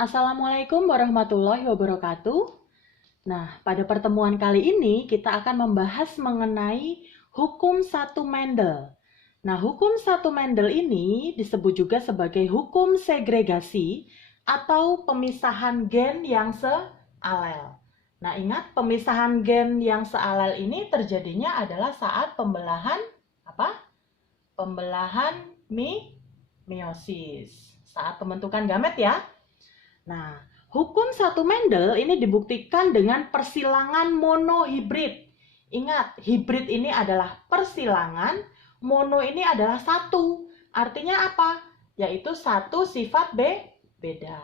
Assalamualaikum warahmatullahi wabarakatuh. Nah, pada pertemuan kali ini kita akan membahas mengenai hukum satu Mendel. Nah, hukum satu Mendel ini disebut juga sebagai hukum segregasi atau pemisahan gen yang sealel. Nah, ingat pemisahan gen yang sealel ini terjadinya adalah saat pembelahan apa? Pembelahan meiosis. Saat pembentukan gamet ya. Nah, hukum satu Mendel ini dibuktikan dengan persilangan monohibrid. Ingat, hibrid ini adalah persilangan, mono ini adalah satu. Artinya apa? Yaitu satu sifat beda.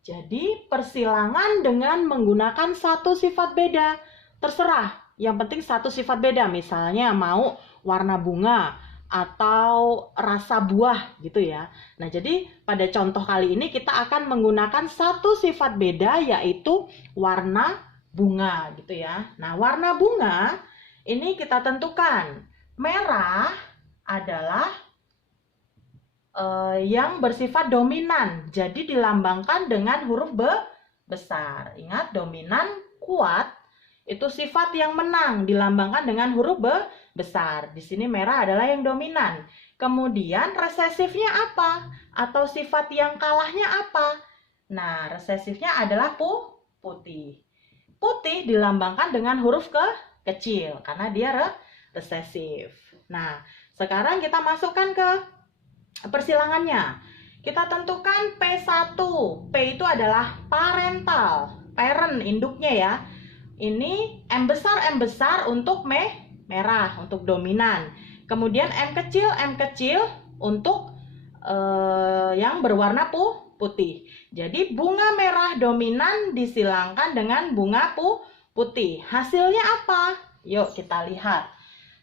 Jadi, persilangan dengan menggunakan satu sifat beda. Terserah, yang penting satu sifat beda. Misalnya mau warna bunga atau rasa buah gitu ya. Nah, jadi pada contoh kali ini kita akan menggunakan satu sifat beda yaitu warna bunga gitu ya. Nah, warna bunga ini kita tentukan. Merah adalah yang bersifat dominan. Jadi dilambangkan dengan huruf besar. Ingat, dominan kuat itu sifat yang menang, dilambangkan dengan huruf besar. Di sini merah adalah yang dominan. Kemudian resesifnya apa? Atau sifat yang kalahnya apa? Nah, resesifnya adalah putih. Putih dilambangkan dengan huruf kecil karena dia resesif. Nah, sekarang kita masukkan ke persilangannya. Kita tentukan P1. P itu adalah parental, parent induknya ya. Ini M besar untuk merah, untuk dominan. Kemudian M kecil untuk yang berwarna putih. Jadi bunga merah dominan disilangkan dengan bunga putih. Hasilnya apa? Yuk kita lihat.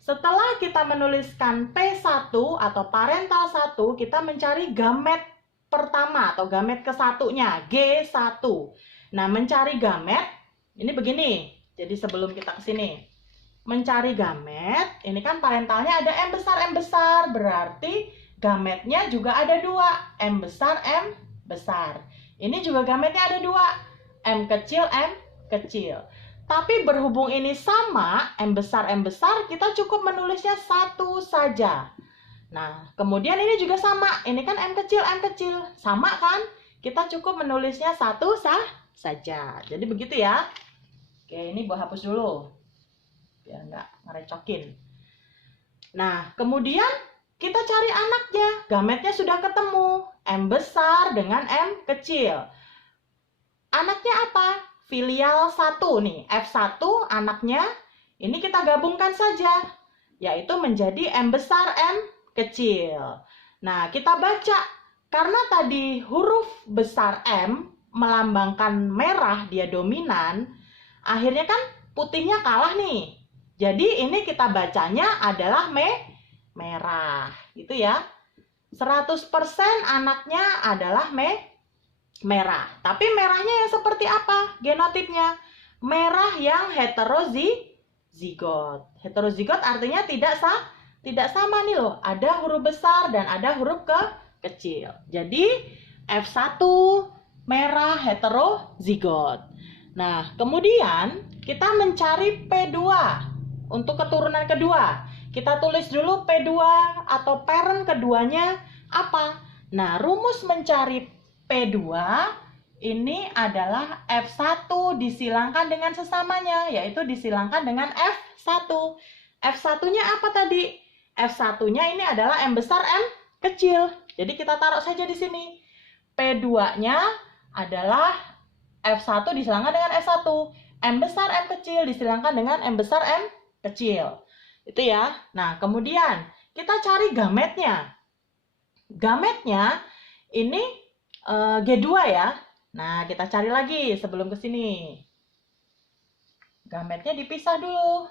Setelah kita menuliskan P1 atau parental 1, kita mencari gamet pertama atau gamet kesatunya, G1. Nah, mencari gamet ini begini. Jadi sebelum kita ke sini mencari gamet, ini kan parentalnya ada M besar, berarti gametnya juga ada dua, M besar. Ini juga gametnya ada dua, M kecil. Tapi berhubung ini sama, M besar, kita cukup menulisnya satu saja. Nah, kemudian ini juga sama, ini kan M kecil, sama kan? Kita cukup menulisnya satu saja. Jadi begitu ya. Oke, ini gua hapus dulu biar nggak ngerecokin. Nah, kemudian kita cari anaknya. Gametnya sudah ketemu, M besar dengan M kecil. Anaknya apa? Filial 1 nih, F1 anaknya. Ini kita gabungkan saja, yaitu menjadi M besar, M kecil. Nah, kita baca. Karena tadi huruf besar M melambangkan merah, dia dominan, akhirnya kan putihnya kalah nih. Jadi ini kita bacanya adalah merah, gitu ya. 100% anaknya adalah merah. Tapi merahnya yang seperti apa genotipnya? Merah yang heterozigot. Heterozigot artinya tidak sama nih loh. Ada huruf besar dan ada huruf kecil. Jadi F1 merah heterozigot. Nah, kemudian kita mencari P2 untuk keturunan kedua. Kita tulis dulu P2 atau parent keduanya apa? Nah, rumus mencari P2 ini adalah F1 disilangkan dengan sesamanya, yaitu disilangkan dengan F1. F1-nya apa tadi? F1-nya ini adalah M besar, M kecil. Jadi kita taruh saja di sini. P2-nya adalah F1 disilangkan dengan S1. M besar, M kecil disilangkan dengan M besar, M kecil. Itu ya. Nah, kemudian kita cari gametnya. Gametnya ini G2 ya. Nah, kita cari lagi sebelum ke sini. Gametnya dipisah dulu.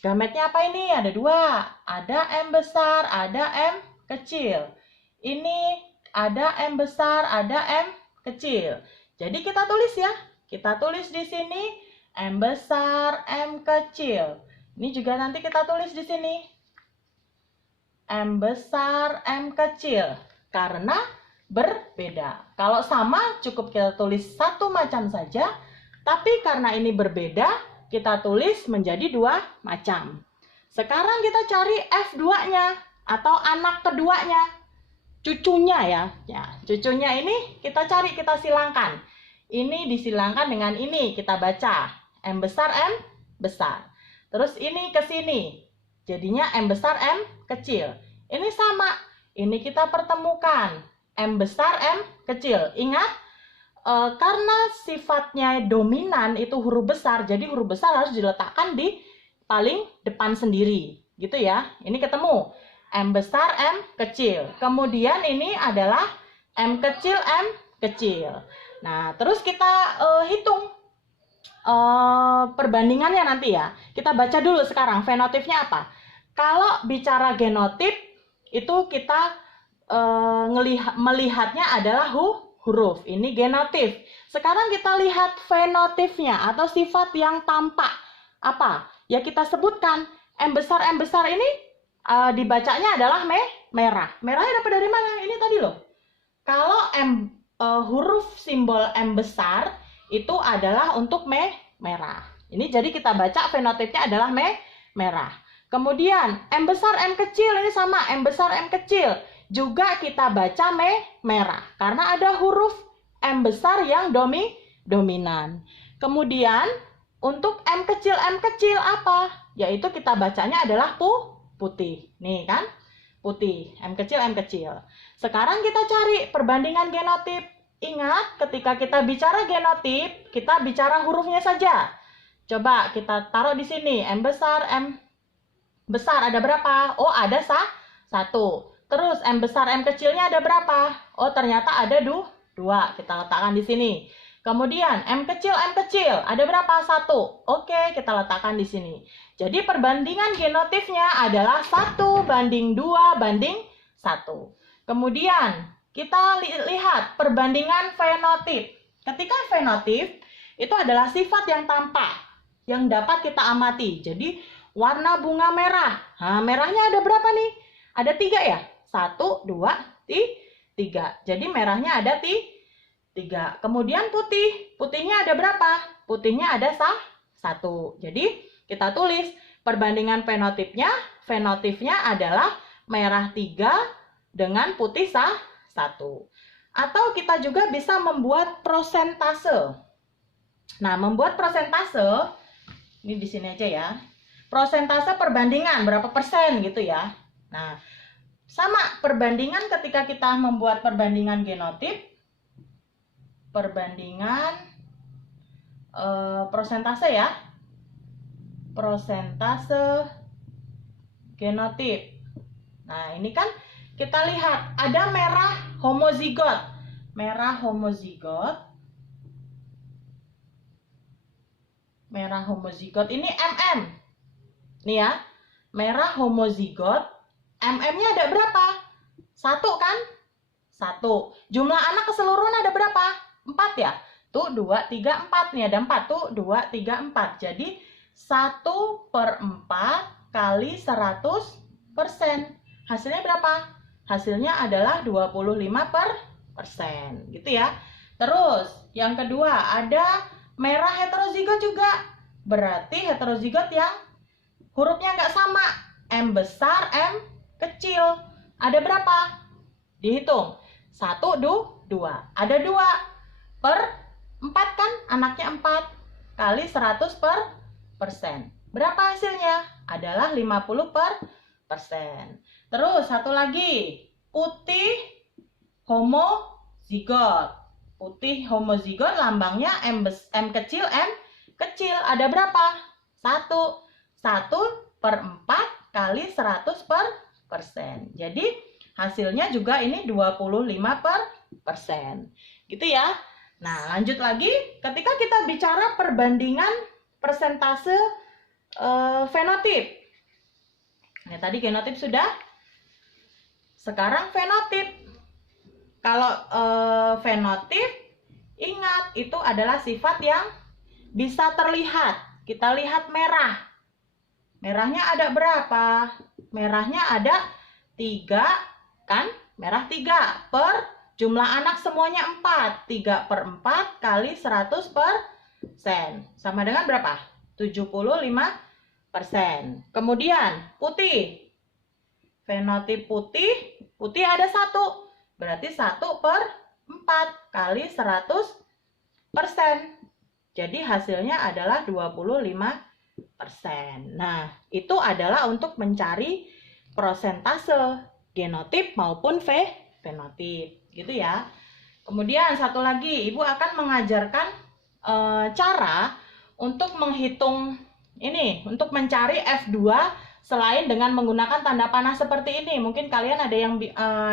Gametnya apa ini? Ada dua. Ada M besar, ada M kecil. Ini ada M besar, ada M kecil. Jadi kita tulis ya. Kita tulis di sini M besar, M kecil. Ini juga nanti kita tulis di sini. M besar, M kecil. Karena berbeda. Kalau sama cukup kita tulis satu macam saja, tapi karena ini berbeda, kita tulis menjadi dua macam. Sekarang kita cari F2-nya atau anak keduanya, cucunya ya. Cucunya ini kita cari, kita silangkan. Ini disilangkan dengan ini, kita baca M besar, M besar. Terus ini ke sini, jadinya M besar, M kecil. Ini sama, ini kita pertemukan, M besar, M kecil. Ingat, karena sifatnya dominan itu huruf besar, jadi huruf besar harus diletakkan di paling depan sendiri, gitu ya. Ini ketemu, M besar, M kecil. Kemudian ini adalah M kecil, M kecil. Nah, terus kita hitung perbandingannya nanti ya. Kita baca dulu sekarang fenotipnya apa. Kalau bicara genotip itu kita melihatnya adalah huruf. Ini genotip. Sekarang kita lihat fenotipnya atau sifat yang tampak. Apa? Ya kita sebutkan M besar ini dibacanya adalah merah. Merahnya dapat dari mana? Ini tadi loh. Kalau huruf simbol M besar itu adalah untuk merah. Ini jadi kita baca fenotipnya adalah merah. Kemudian M besar M kecil ini sama, M besar M kecil juga kita baca merah karena ada huruf M besar yang dominan. Kemudian untuk M kecil apa? Yaitu kita bacanya adalah putih. Nih kan? Putih, M kecil. Sekarang kita cari perbandingan genotip. Ingat, ketika kita bicara genotip, kita bicara hurufnya saja. Coba kita taruh di sini, M besar ada berapa? Oh, ada satu. Terus M besar M kecilnya ada berapa? Oh, ternyata ada dua. Kita letakkan di sini. Kemudian M kecil ada berapa? 1. Oke, kita letakkan di sini. Jadi perbandingan genotipnya adalah 1:2:1. Kemudian kita lihat perbandingan fenotip. Ketika fenotip itu adalah sifat yang tampak yang dapat kita amati. Jadi warna bunga merah. Nah, merahnya ada berapa nih? Ada 3 ya? 1, 2, 3. Jadi merahnya ada 3. Kemudian putihnya ada berapa? Putihnya ada 1. Jadi kita tulis perbandingan fenotipnya adalah merah 3 dengan putih 1. Atau kita juga bisa membuat prosentase. Nah, membuat prosentase ini di sini aja ya. Prosentase perbandingan berapa persen gitu ya. Nah, sama perbandingan ketika kita membuat perbandingan genotip, perbandingan prosentase ya. Prosentase genotip. Nah, ini kan kita lihat ada merah homozigot. Merah homozigot ini MM. Nih ya. Merah homozigot. MM-nya ada berapa? 1 kan? 1. Jumlah anak keseluruhan ada berapa? 4 ya? Tuh 2, 3, 4. Nih ada 4. Tuh 2, 3, 4. Jadi 1/4 kali 100%. Hasilnya berapa? Hasilnya adalah 25%. Gitu ya. Terus yang kedua ada merah heterozigot juga. Berarti heterozigot yang hurufnya nggak sama. M besar, M kecil. Ada berapa? Dihitung. 1, 2. Ada 2. Per 4 kan? Anaknya 4. Kali 100%. Berapa hasilnya? Adalah 50%. Terus satu lagi. Putih homozigot. Putih homozigot lambangnya M kecil, M kecil. Ada berapa? 1. 1/4 kali 100%. Jadi hasilnya juga ini 25%. Gitu ya. Nah, lanjut lagi. Ketika kita bicara perbandingan persentase fenotip. Nah, tadi genotip sudah. Sekarang fenotip. Kalau fenotip, ingat itu adalah sifat yang bisa terlihat. Kita lihat merah. Merahnya ada berapa? Merahnya ada 3 kan? Merah 3 per Jumlah anak semuanya 4. 3/4 kali 100%. Sama dengan berapa? 75%. Kemudian putih. Fenotip putih. Putih ada 1. Berarti 1/4 kali 100%. Jadi hasilnya adalah 25%. Nah, itu adalah untuk mencari prosentase genotip maupun fenotip. Gitu ya. Kemudian satu lagi, Ibu akan mengajarkan cara untuk menghitung ini, untuk mencari F2 selain dengan menggunakan tanda panah seperti ini. Mungkin kalian ada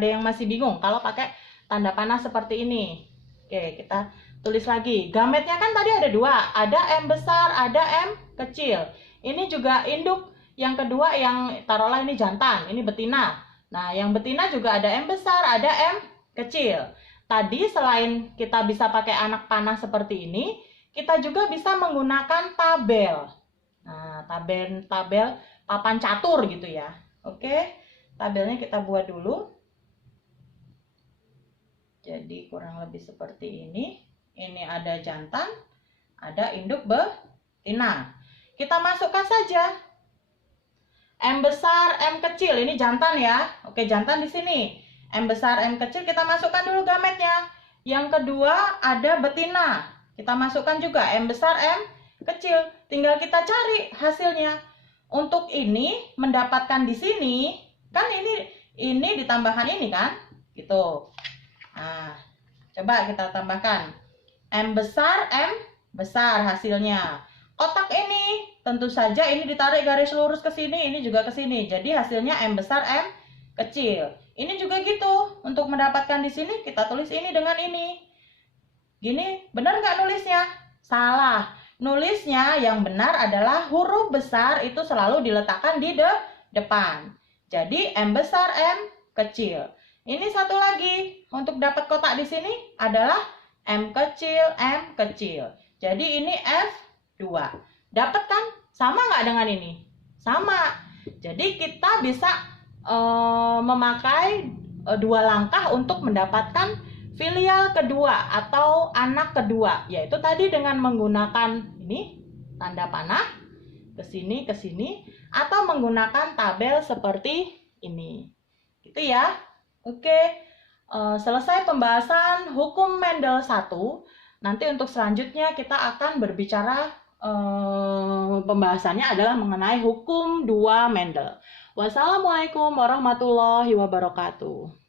yang masih bingung kalau pakai tanda panah seperti ini. Oke, kita tulis lagi. Gametnya kan tadi ada 2, ada M besar, ada M kecil. Ini juga induk. Yang kedua yang taruhlah ini jantan, ini betina. Nah, yang betina juga ada M besar, ada M kecil. Tadi selain kita bisa pakai anak panah seperti ini, kita juga bisa menggunakan tabel. Nah, tabel papan catur gitu ya. Oke, tabelnya kita buat dulu. Jadi kurang lebih seperti ini. Ini ada jantan, ada induk betina. Kita masukkan saja. M besar, M kecil, ini jantan ya. Oke, jantan di sini. M besar, M kecil, kita masukkan dulu gametnya. Yang kedua ada betina. Kita masukkan juga M besar, M kecil. Tinggal kita cari hasilnya. Untuk ini mendapatkan di sini, kan ini ditambahkan ini kan? Gitu. Nah, coba kita tambahkan. M besar, M besar hasilnya. Kotak ini tentu saja ini ditarik garis lurus ke sini, ini juga ke sini. Jadi hasilnya M besar, M kecil. Ini juga gitu. Untuk mendapatkan di sini kita tulis ini dengan ini. Gini, benar nggak nulisnya? Salah. Nulisnya yang benar adalah huruf besar itu selalu diletakkan di depan. Jadi M besar, M kecil. Ini satu lagi. Untuk dapat kotak di sini adalah M kecil, M kecil. Jadi ini F2. Dapat kan? Sama nggak dengan ini? Sama. Jadi kita bisa memakai 2 langkah untuk mendapatkan filial kedua atau anak kedua, yaitu tadi dengan menggunakan ini tanda panah ke sini, atau menggunakan tabel seperti ini. Gitu ya. Oke. Selesai pembahasan hukum Mendel 1. Nanti untuk selanjutnya kita akan berbicara pembahasannya adalah mengenai hukum 2 Mendel. Wassalamualaikum warahmatullahi wabarakatuh.